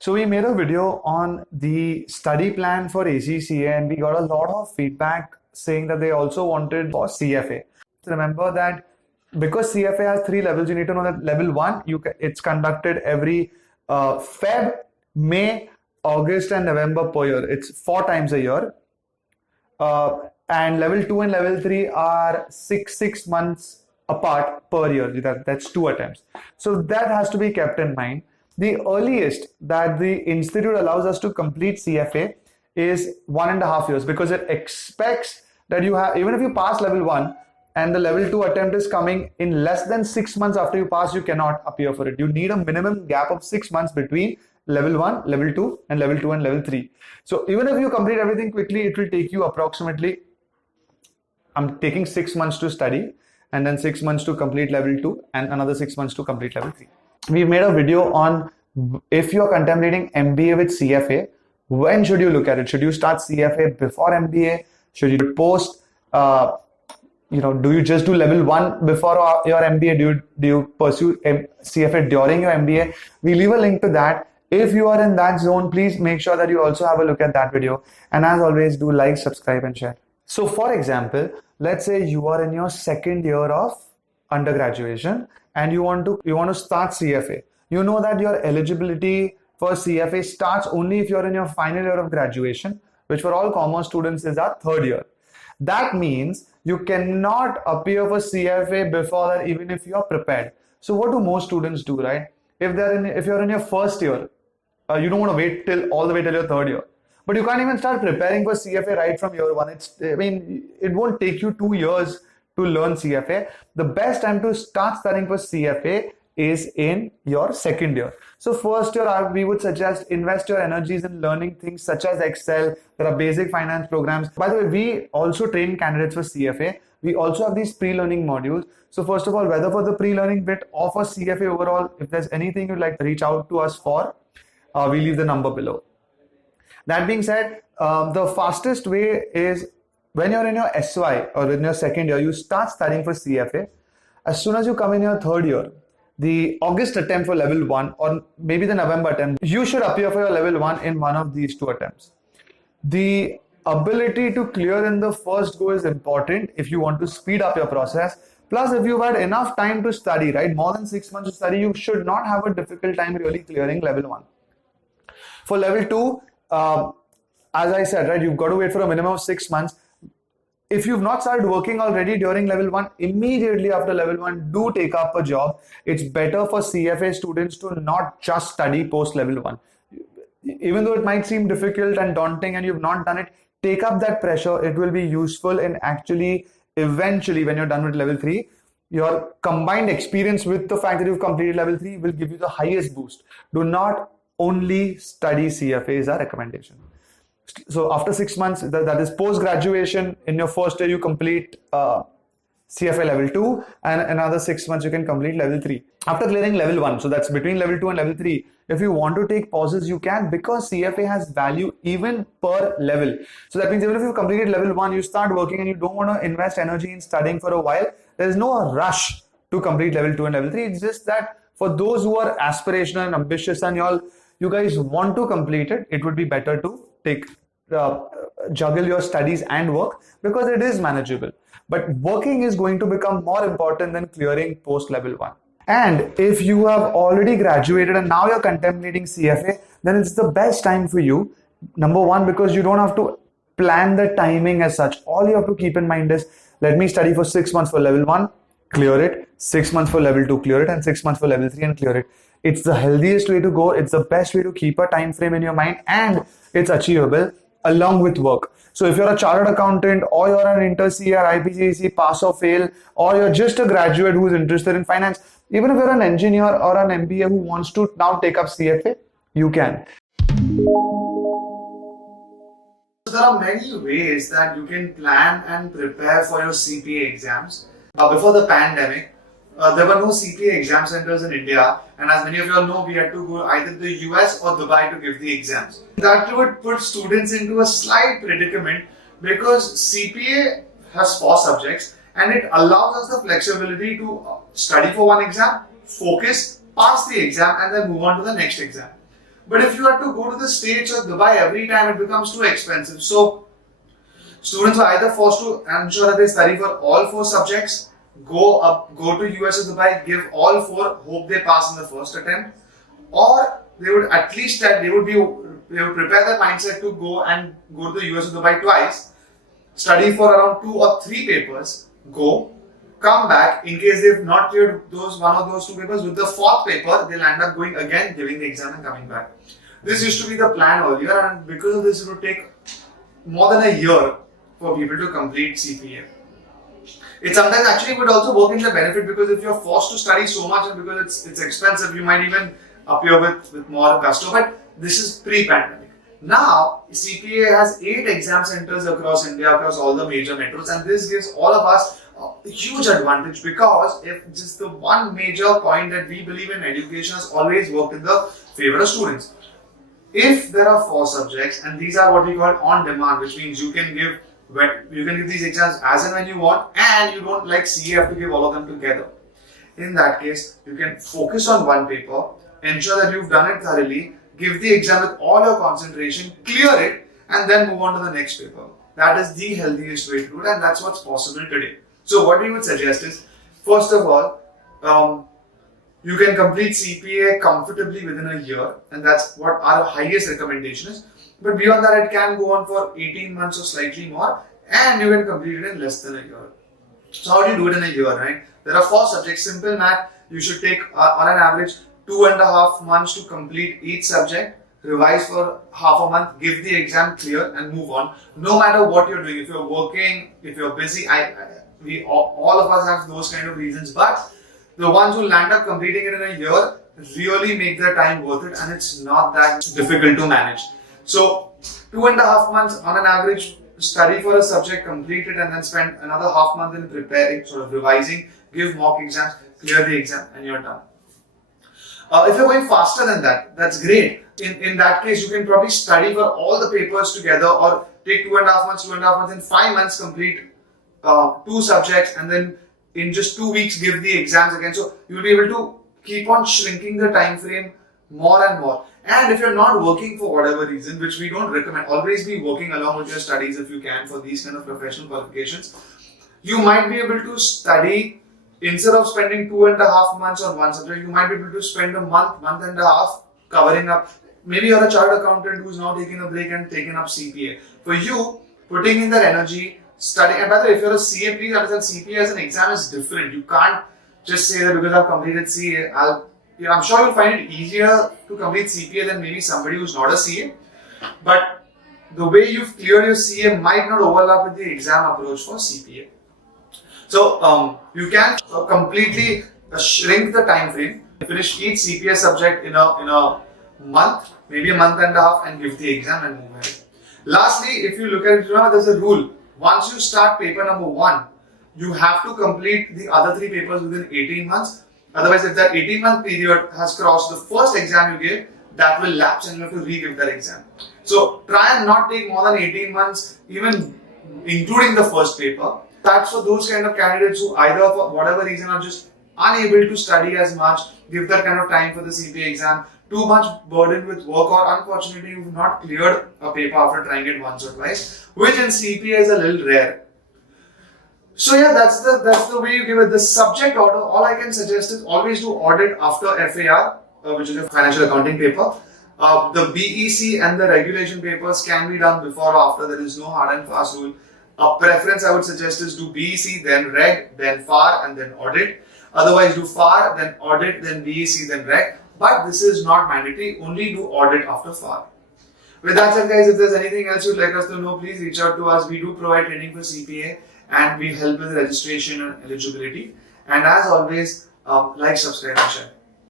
So we made a video on the study plan for ACCA and we got a lot of feedback saying that they also wanted for CFA. So remember that because CFA has 3 levels, you need to know that level 1, it's conducted every Feb, May, August and November per year. It's 4 times a year. And level 2 and level 3 are 6 months apart per year. That's 2 attempts. So that has to be kept in mind. The earliest that the institute allows us to complete CFA is 1.5 years, because it expects that you have, even if you pass level 1 and the level 2 attempt is coming in less than 6 months after you pass, you cannot appear for it. You need a minimum gap of 6 months between level 1, level 2 and level 2 and level 3. So even if you complete everything quickly, it will take you approximately, I'm taking 6 months to study and then 6 months to complete level 2 and another 6 months to complete level 3. We made a video on if you're contemplating MBA with CFA, when should you look at it? Should you start CFA before MBA? Should you do it post? Do you just do level 1 before your MBA? Do you pursue CFA during your MBA? We leave a link to that. If you are in that zone, please make sure that you also have a look at that video. And as always, do like, subscribe and share. So for example, let's say you are in your 2nd year of undergraduation and you want to start CFA. You know that your eligibility for CFA starts only if you're in your final year of graduation, which for all commerce students is our 3rd year. That means you cannot appear for CFA before that, even if you are prepared. So what do most students do, right? If you're in your 1st year, you don't want to wait all the way till your 3rd year. But you can't even start preparing for CFA right from year 1. It won't take you 2 years to learn CFA. The best time to start studying for CFA is in your 2nd year. So 1st year, we would suggest invest your energies in learning things such as Excel. There are basic finance programs. By the way, we also train candidates for CFA. We also have these pre-learning modules. So first of all, whether for the pre-learning bit or for CFA overall, if there's anything you'd like to reach out to us for, we leave the number below. That being said, the fastest way is when you're in your SY or in your 2nd year, you start studying for CFA. As soon as you come in your 3rd year, the August attempt for level 1 or maybe the November attempt, you should appear for your level 1 in one of these 2 attempts. The ability to clear in the first go is important if you want to speed up your process. Plus, if you've had enough time to study, right, more than 6 months to study, you should not have a difficult time really clearing level 1. For level 2, as I said, right, you've got to wait for a minimum of 6 months. If you've not started working already during level 1, immediately after level 1, do take up a job. It's better for CFA students to not just study post level 1. Even though it might seem difficult and daunting and you've not done it, take up that pressure. It will be useful in actually, eventually, when you're done with level 3, your combined experience with the fact that you've completed level 3 will give you the highest boost. Do not only study CFA is our recommendation. So after 6 months, that is post-graduation, in your 1st year, you complete CFA level 2 and another 6 months, you can complete level 3. After clearing level 1, so that's between level 2 and level 3, if you want to take pauses, you can, because CFA has value even per level. So that means even if you've completed level 1, you start working and you don't want to invest energy in studying for a while, there's no rush to complete level 2 and level 3. It's just that for those who are aspirational and ambitious and you guys want to complete it, it would be better to juggle your studies and work, because it is manageable. But working is going to become more important than clearing post level 1. And if you have already graduated and now you're contemplating CFA, then it's the best time for you. Number 1, because you don't have to plan the timing as such. All you have to keep in mind is, let me study for 6 months for level 1, clear it, 6 months for level 2, clear it, and 6 months for level 3 and clear it. It's the healthiest way to go. It's the best way to keep a time frame in your mind, and it's achievable along with work. So if you're a chartered accountant, or you're an inter-CA or IPCC pass or fail, or you're just a graduate who's interested in finance, even if you're an engineer or an MBA who wants to now take up CFA, you can. So there are many ways that you can plan and prepare for your CPA exams. Before the pandemic, there were no CPA exam centers in India, and as many of you all know, we had to go either to the US or Dubai to give the exams. That would put students into a slight predicament, because CPA has 4 subjects and it allows us the flexibility to study for one exam, focus, pass the exam and then move on to the next exam. But if you have to go to the States or Dubai every time, it becomes too expensive. So students are either forced to ensure that they study for all 4 subjects, go to US or Dubai, give all 4, hope they pass in the first attempt, or they would at least they would prepare their mindset to go to the US or Dubai twice, study for around 2 or 3 papers, come back. In case they've not cleared one of those 2 papers, with the 4th paper, they'll end up going again, giving the exam and coming back. This used to be the plan earlier, and because of this, it would take more than a year for people to complete CPA. It sometimes actually would also work in their benefit, because if you're forced to study so much and because it's expensive, you might even appear with more gusto. But this is pre-pandemic. Now, CPA has 8 exam centers across India, across all the major metros, and this gives all of us a huge advantage, because if just the one major point that we believe in education has always worked in the favor of students. If there are 4 subjects, and these are what we call on demand, which means you can give these exams as and when you want, and you don't like CA have to give all of them together. In that case, you can focus on one paper, ensure that you've done it thoroughly, give the exam with all your concentration, clear it, and then move on to the next paper. That is the healthiest way to do it, and that's what's possible today. So what we would suggest is, first of all, you can complete CPA comfortably within a year, and that's what our highest recommendation is. But beyond that, it can go on for 18 months or slightly more, and you can complete it in less than a year. So how do you do it in a year, right? There are 4 subjects. Simple math, you should take on an average 2.5 months to complete each subject, revise for half a month, give the exam, clear, and move on. No matter what you're doing, if you're working, if you're busy, all of us have those kind of reasons, but the ones who land up completing it in a year really make their time worth it, and it's not that difficult to manage. So 2.5 months on an average, study for a subject, complete it, and then spend another half month in preparing, sort of revising, give mock exams, clear the exam, and you're done. If you're going faster than that, that's great. In that case, you can probably study for all the papers together, or take 2.5 months, in 5 months complete 2 subjects, and then in just 2 weeks give the exams again. So you'll be able to keep on shrinking the time frame more and more. And if you're not working for whatever reason, which we don't recommend, always be working along with your studies if you can for these kind of professional qualifications. You might be able to study, instead of spending 2.5 months on one subject, you might be able to spend a month and a half covering up. Maybe you're a chartered accountant who's now taking a break and taking up CPA. For you, putting in that energy, studying, and by the way, if you're a CA, please understand CPA as an exam is different. You can't just say that because I've completed CA, I'm sure you'll find it easier to complete CPA than maybe somebody who's not a CA. But the way you've cleared your CA might not overlap with the exam approach for CPA. So you can completely shrink the time frame, finish each CPA subject in a month, maybe a month and a half, and give the exam and move ahead. Lastly, if you look at it, remember there's a rule. Once you start paper number 1, you have to complete the other 3 papers within 18 months. Otherwise, if that 18-month period has crossed, the first exam you gave, that will lapse and you have to re-give that exam. So try and not take more than 18 months, even including the first paper. That's for those kind of candidates who either for whatever reason are just unable to study as much, give that kind of time for the CPA exam, too much burdened with work, or unfortunately you've not cleared a paper after trying it once or twice, which in CPA is a little rare. So yeah, that's the way you give it. The subject order, all I can suggest is always do audit after FAR, which is a financial accounting paper. The BEC and the regulation papers can be done before or after. There is no hard and fast rule. A preference I would suggest is do BEC, then Reg, then FAR, and then audit. Otherwise, do FAR, then audit, then BEC, then Reg. But this is not mandatory. Only do audit after FAR. With that said, guys, if there's anything else you'd like us to know, please reach out to us. We do provide training for CPA, and we help with registration and eligibility. And as always, like, subscribe, and share.